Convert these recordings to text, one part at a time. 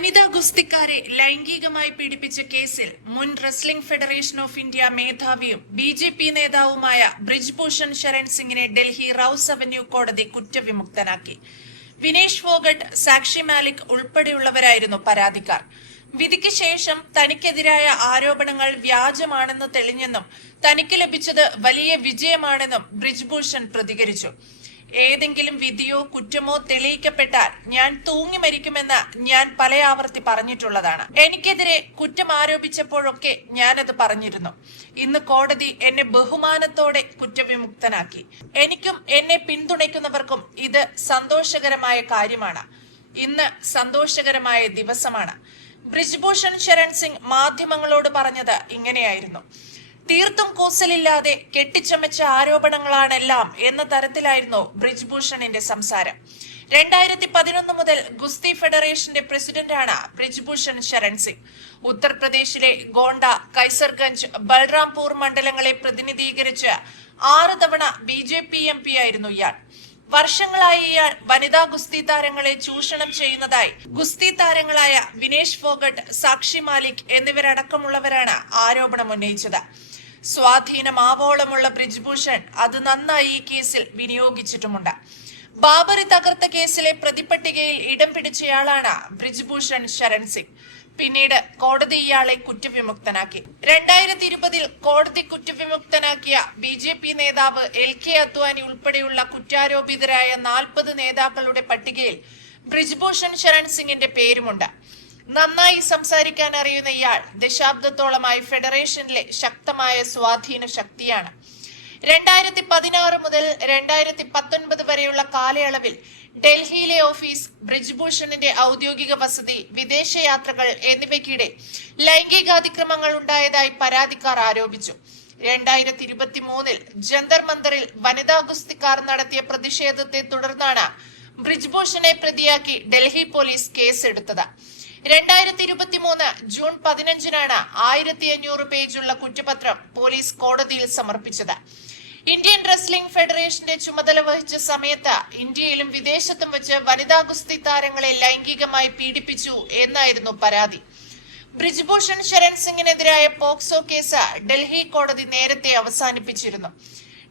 വനിതാ ഗുസ്തിക്കാരെ ലൈംഗികമായി പീഡിപ്പിച്ച കേസിൽ മുൻ റെസ്ലിംഗ് ഫെഡറേഷൻ ഓഫ് ഇന്ത്യ മേധാവിയും ബി.ജെ.പി. നേതാവുമായ ബ്രിജ്ഭൂഷൺ ശരൺ സിംഗിനെ ഡൽഹി റൌസ് അവന്യൂ കോടതി കുറ്റവിമുക്തനാക്കി. വിനേഷ് ഫോഗട്ട്, സാക്ഷി മാലിക് ഉൾപ്പെടെയുള്ളവരായിരുന്നു പരാതിക്കാർ. വിധിക്ക് ശേഷം തനിക്കെതിരായ ആരോപണങ്ങൾ വ്യാജമാണെന്ന് തെളിഞ്ഞെന്നും തനിക്ക് ലഭിച്ചത് വലിയ വിജയമാണെന്നും ബ്രിജ്ഭൂഷൺ പ്രതികരിച്ചു. ഏതെങ്കിലും വിധിയോ കുറ്റമോ തെളിയിക്കപ്പെട്ടാൽ ഞാൻ തൂങ്ങി മരിക്കുമെന്ന് ഞാൻ പല ആവർത്തി പറഞ്ഞിട്ടുള്ളതാണ്. എനിക്കെതിരെ കുറ്റം ആരോപിച്ചപ്പോഴൊക്കെ ഞാനത് പറഞ്ഞിരുന്നു. ഇന്ന് കോടതി എന്നെ ബഹുമാനത്തോടെ കുറ്റവിമുക്തനാക്കി. എനിക്കും എന്നെ പിന്തുണയ്ക്കുന്നവർക്കും ഇത് സന്തോഷകരമായ കാര്യമാണ്. ഇന്ന് സന്തോഷകരമായ ദിവസമാണ്. ബ്രിജ്ഭൂഷൺ ശരൺ സിംഗ് മാധ്യമങ്ങളോട് പറഞ്ഞത് ഇങ്ങനെയായിരുന്നു: തീർത്തും കൂസലില്ലാതെ കെട്ടിച്ചമച്ച ആരോപണങ്ങളാണെല്ലാം എന്ന തരത്തിലായിരുന്നു ബ്രിജ്ഭൂഷണിന്റെ സംസാരം. 2011 മുതൽ ഗുസ്തി ഫെഡറേഷന്റെ പ്രസിഡന്റാണ് ബ്രിജ്ഭൂഷൺ ശരൺ സിംഗ്. ഉത്തർപ്രദേശിലെ ഗോണ്ട, കൈസർഗഞ്ച്, ബൽറാംപൂർ മണ്ഡലങ്ങളെ പ്രതിനിധീകരിച്ച് 6 തവണ ബി.ജെ.പി. MP ആയിരുന്നു ഇയാൾ. വർഷങ്ങളായി ഇയാൾ വനിതാ ഗുസ്തി താരങ്ങളെ ചൂഷണം ചെയ്യുന്നതായി ഗുസ്തി താരങ്ങളായ വിനേഷ് ഫോഗട്ട്, സാക്ഷി മാലിക് എന്നിവരടക്കമുള്ളവരാണ് ആരോപണം ഉന്നയിച്ചത്. സ്വാധീനമാവോളമുള്ള ബ്രിജ്ഭൂഷൺ അത് നന്നായി ഈ കേസിൽ വിനിയോഗിച്ചിട്ടുമുണ്ട്. ബാബറി തകർത്ത കേസിലെ പ്രതിപട്ടികയിൽ ഇടം പിടിച്ചയാളാണ് ബ്രിജ്ഭൂഷൺ ശരൺ സിംഗ്. പിന്നീട് കോടതി ഇയാളെ കുറ്റവിമുക്തനാക്കി. 2020 കോടതി കുറ്റവിമുക്തനാക്കിയ ബി.ജെ.പി. നേതാവ് LK അദ്വാനി ഉൾപ്പെടെയുള്ള കുറ്റാരോപിതരായ 40 നേതാക്കളുടെ പട്ടികയിൽ ബ്രിജ്ഭൂഷൺ ശരൺ സിംഗിന്റെ പേരുമുണ്ട്. നന്നായി സംസാരിക്കാൻ അറിയുന്ന ഇയാൾ ദശാബ്ദത്തോളമായി ഫെഡറേഷനിലെ ശക്തമായ സ്വാധീന ശക്തിയാണ്. 2016 മുതൽ 2019 വരെയുള്ള കാലയളവിൽ ഡൽഹിയിലെ ഓഫീസ്, ബ്രിജ്ഭൂഷണിന്റെ ഔദ്യോഗിക വസതി, വിദേശയാത്രകൾ എന്നിവയ്ക്കിടെ ലൈംഗികാതിക്രമങ്ങൾ ഉണ്ടായതായി പരാതിക്കാർ ആരോപിച്ചു. 2023 ജന്തർ മന്ദറിൽ വനിതാ ഗുസ്തിക്കാർ നടത്തിയ പ്രതിഷേധത്തെ തുടർന്നാണ് ബ്രിജ്ഭൂഷണെ പ്രതിയാക്കി ഡൽഹി പോലീസ് കേസെടുത്തത്. 2023 ജൂൺ 15-നാണ് 1500 പേജുള്ള കുറ്റപത്രം പോലീസ് കോടതിയിൽ സമർപ്പിച്ചത്. ഇന്ത്യൻ റെസ്ലിംഗ് ഫെഡറേഷന്റെ ചുമതല വഹിച്ച സമയത്ത് ഇന്ത്യയിലും വിദേശത്തും വെച്ച് വനിതാ ഗുസ്തി താരങ്ങളെ ലൈംഗികമായി പീഡിപ്പിച്ചു എന്നായിരുന്നു പരാതി. ബ്രിജ്ഭൂഷൺ ശരൺ സിംഗിനെതിരായ പോക്സോ കേസ് ഡൽഹി കോടതി നേരത്തെ അവസാനിപ്പിച്ചിരുന്നു.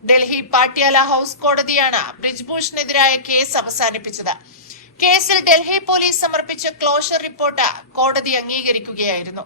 ഡൽഹി പാട്യാല ഹൌസ് കോടതിയാണ് ബ്രിജ്ഭൂഷണെതിരായ കേസ് അവസാനിപ്പിച്ചത്. കേസിൽ ഡൽഹി പോലീസ് സമർപ്പിച്ച ക്ലോഷർ റിപ്പോർട്ട് കോടതി അംഗീകരിക്കുകയായിരുന്നു.